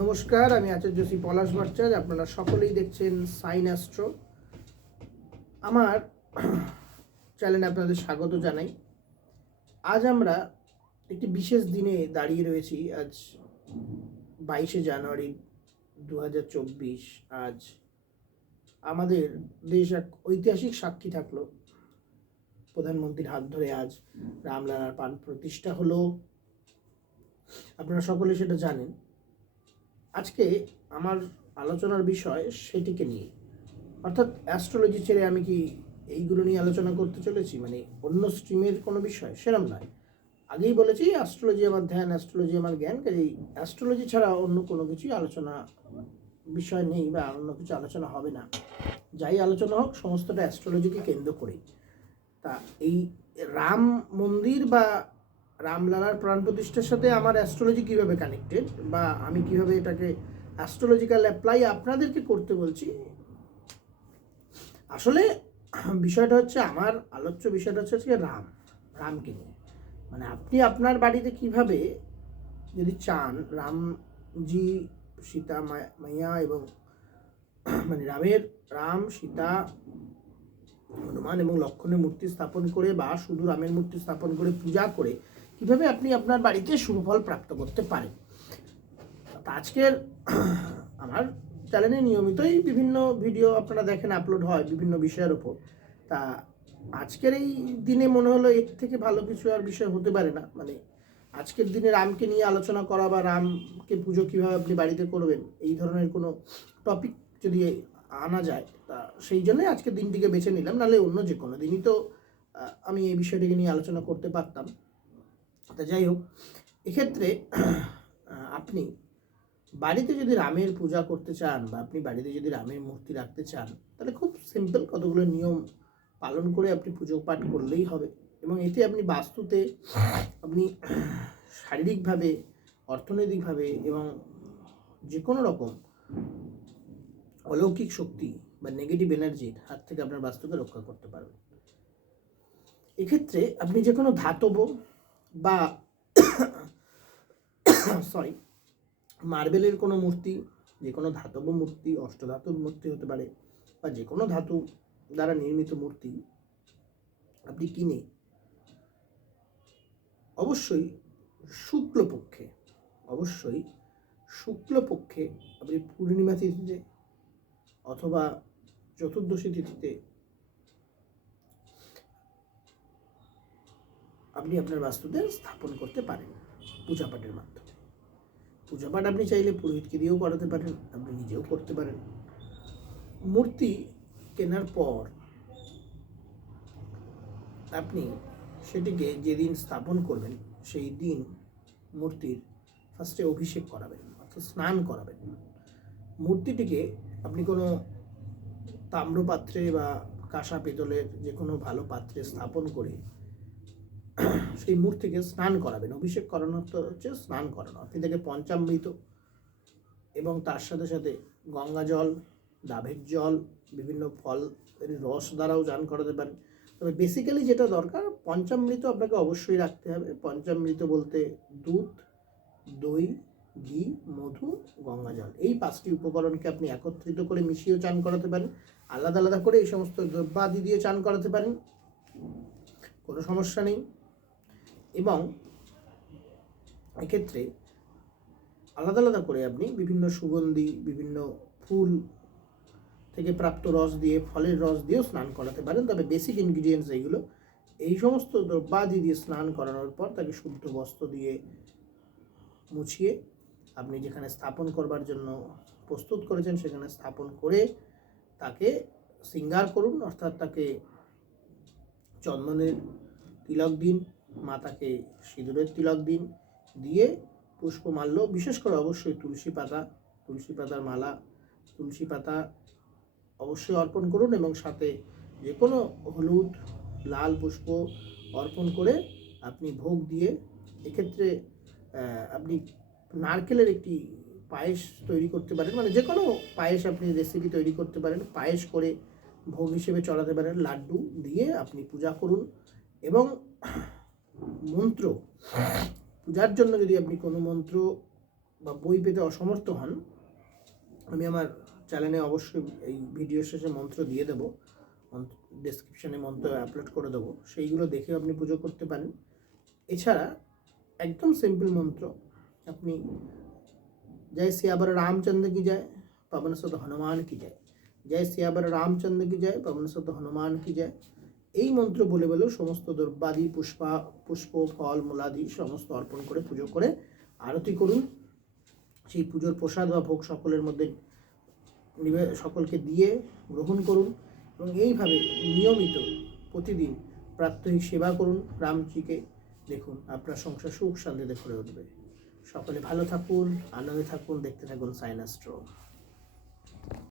নমস্কার, আমি আচার্য শ্রী পলাশ ভট্টাচার্য। আপনারা সকলেই দেখছেন সাইন অ্যাস্ট্রো। আমার চ্যানেলে আপনাদের স্বাগত জানাই। আজ আমরা একটি বিশেষ দিনে দাঁড়িয়ে রয়েছি। আজ 22শে জানুয়ারি 2024। আজ আমাদের দেশ এক ঐতিহাসিক সাক্ষী থাকলো। প্রধানমন্ত্রীর হাত ধরে আজ রামলালার প্রাণ প্রতিষ্ঠা হলো। আপনারা সকলে সেটা জানেন। আজকে আমার আলোচনার বিষয় সেটিকে নিয়ে, অর্থাৎ অ্যাস্ট্রোলজি ছেড়ে আমি কি এইগুলো নিয়ে আলোচনা করতে চলেছি, মানে অন্য স্ট্রিমের কোনো বিষয় সেরম নয়। আগেই বলেছি অ্যাস্ট্রোলজি আমার ধ্যান, অ্যাস্ট্রোলজি আমার জ্ঞান, কাজেই অ্যাস্ট্রোলজি ছাড়া অন্য কোনো কিছুই আলোচনা বিষয় নেই বা অন্য কিছু আলোচনা হবে না। যাই আলোচনা হোক সমস্তটা অ্যাস্ট্রোলজিকে কেন্দ্র করেই। তা এই রাম মন্দির বা রামলালার প্রাণ প্রতিষ্ঠার সাথে আমার অ্যাস্ট্রোলজি কীভাবে কানেক্টেড, বা আমি কীভাবে এটাকে অ্যাস্ট্রোলজিক্যাল অ্যাপ্লাই আপনাদেরকে করতে বলছি। আসলে বিষয়টা হচ্ছে, আমার আলোচ্য বিষয়টা হচ্ছে আজকে রামকে নিয়ে। মানে আপনি আপনার বাড়িতে কিভাবে যদি চান রামজি, সীতা মাইয়া এবং মানে রাম, সীতা, হনুমান এবং লক্ষ্মণের মূর্তি স্থাপন করে বা শুধু রামের মূর্তি স্থাপন করে পূজা করে কিভাবে আপনি আপনার বাড়িতে শুভফল প্রাপ্ত করতে পারেন। আজকের আমার চ্যানেলে নিয়মিতই বিভিন্ন ভিডিও আপনারা দেখেন, আপলোড হয় বিভিন্ন বিষয়ের উপর। তা আজকের এই দিনে মনে হলো এর থেকে ভালো কিছু আর বিষয় হতে পারে না। মানে আজকের দিনে রামকে নিয়ে আলোচনা করা বা রামকে পুজো কীভাবে আপনি বাড়িতে করবেন, এই ধরনের কোনো টপিক যদি আনা যায়, তা সেই জন্যই আজকের দিনটিকে বেছে নিলাম। নাহলে অন্য যে কোনো দিনই তো আমি এই বিষয়টিকে নিয়ে আলোচনা করতে পারতাম। তা যাই হোক, এক্ষেত্রে আপনি বাড়িতে যদি রামের পূজা করতে চান বা আপনি বাড়িতে যদি রামের মূর্তি রাখতে চান, তাহলে খুব সিম্পল কতগুলো নিয়ম পালন করে আপনি পুজো পাঠ করলেই হবে। এবং এতে আপনি বাস্তুতে আপনি শারীরিকভাবে, অর্থনৈতিকভাবে এবং যে কোনো রকম অলৌকিক শক্তি বা নেগেটিভ এনার্জির হাত থেকে আপনার বাস্তুকে রক্ষা করতে পারবেন। এক্ষেত্রে আপনি যে কোনো ধাতব বা মার্বেলের কোনো মূর্তি, যে কোনো ধাতব মূর্তি, অষ্টধাতুর মূর্তি হতে পারে, বা যে কোনো ধাতু দ্বারা নির্মিত মূর্তি আপনি কিনে অবশ্যই শুক্লপক্ষে আপনি পূর্ণিমা তিথিতে অথবা চতুর্দশী তিথিতে আপনি আপনার বাস্তুতে স্থাপন করতে পারেন পূজাপাঠের মাধ্যমে। পূজাপাঠ আপনি চাইলে পুরোহিতকে দিয়েও করাতে পারেন, আপনি নিজেও করতে পারেন। মূর্তি কেনার পর আপনি সেটিকে যেদিন স্থাপন করবেন সেই দিন মূর্তির ফার্স্টে অভিষেক করাবেন, অর্থাৎ স্নান করাবেন। মূর্তিটিকে আপনি কোনো তাম্রপাত্রে বা কাঁসা পিতলের যে কোনো ভালো পাত্রে স্থাপন করে সেই মূর্তিকে স্নান করাবেন। অভিষেক করানো হচ্ছে স্নান করানো। আপনি তাকে পঞ্চামৃত এবং তার সাথে সাথে গঙ্গা জল, ডাবের জল, বিভিন্ন ফলের রস দ্বারাও চান করাতে পারেন। তবে বেসিক্যালি যেটা দরকার, পঞ্চামৃত আপনাকে অবশ্যই রাখতে হবে। পঞ্চামৃত বলতে দুধ, দই, ঘি, মধু, গঙ্গা জল, এই 5টি উপকরণকে আপনি একত্রিত করে মিশিয়েও চান করাতে পারেন। আলাদা আলাদা করে এই সমস্ত দ্রব্যাদি দিয়ে চান করাতে পারেন, কোনো সমস্যা নেই। এবং এক্ষেত্রে আলাদা আলাদা করে আপনি বিভিন্ন সুগন্ধি, বিভিন্ন ফুল থেকে প্রাপ্ত রস দিয়ে, ফলের রস দিয়েও স্নান করাতে পারেন। তবে বেসিক ইনগ্রিডিয়েন্টস এইগুলো। এই সমস্ত দ্রব্যাদি দিয়ে স্নান করানোর পর তাকে শুদ্ধ বস্ত্র দিয়ে মুছিয়ে আপনি যেখানে স্থাপন করবার জন্য প্রস্তুত করেছেন সেখানে স্থাপন করে তাকে শৃঙ্গার করুন, অর্থাৎ তাকে চন্দনের তিলক দিন, মাতাকে সিঁদুরের তিলক দিন, দিয়ে পুষ্পমাল্য, বিশেষ করে অবশ্যই তুলসী পাতার মালা, তুলসী পাতা অবশ্যই অর্পণ করুন এবং সাথে যে কোনো হলুদ, লাল পুষ্প অর্পণ করে আপনি ভোগ দিয়ে, এক্ষেত্রে আপনি নারকেলের একটি পায়েস তৈরি করতে পারেন। মানে যে কোনো পায়েস আপনি রেসিপি তৈরি করতে পারেন, পায়েস করে ভোগ হিসেবে চড়াতে পারেন। লাড্ডু দিয়ে আপনি পূজা করুন। এবং মন্ত্র, পূজার জন্য যদি আপনি কোনো মন্ত্র বা বই পেতে অসমর্থ হন, আমি আমার চ্যানেলে অবশ্যই এই ভিডিও শেষে মন্ত্র দিয়ে দেবো, ডেসক্রিপশানে মন্ত্র আপলোড করে দেবো, সেইগুলো দেখেও আপনি পুজো করতে পারেন। এছাড়া একদম সিম্পল মন্ত্র, আপনি জয় সিয়াবার রামচন্দ্র কি জয়, পবন সুত হনুমান কি জয়, জয় সিয়াবার রামচন্দ্র কি জয়, পবন সুত হনুমান কি জয়, এই মন্ত্র বলে বলেও সমস্ত দ্রব্যাদি পুষ্প ফল মূলাদি সমস্ত অর্পণ করে পুজো করে আরতি করুন। সেই পুজোর প্রসাদ বা ভোগ সকলের মধ্যে সকলকে দিয়ে গ্রহণ করুন এবং এইভাবে নিয়মিত প্রতিদিন প্রাত্যহিক সেবা করুন রামজিকে। দেখুন আপনার সংসার সুখ শান্তিতে ভরে উঠবে। সকলে ভালো থাকুন, আনন্দে থাকুন, দেখতে থাকুন সাইন অ্যাস্ট্রো।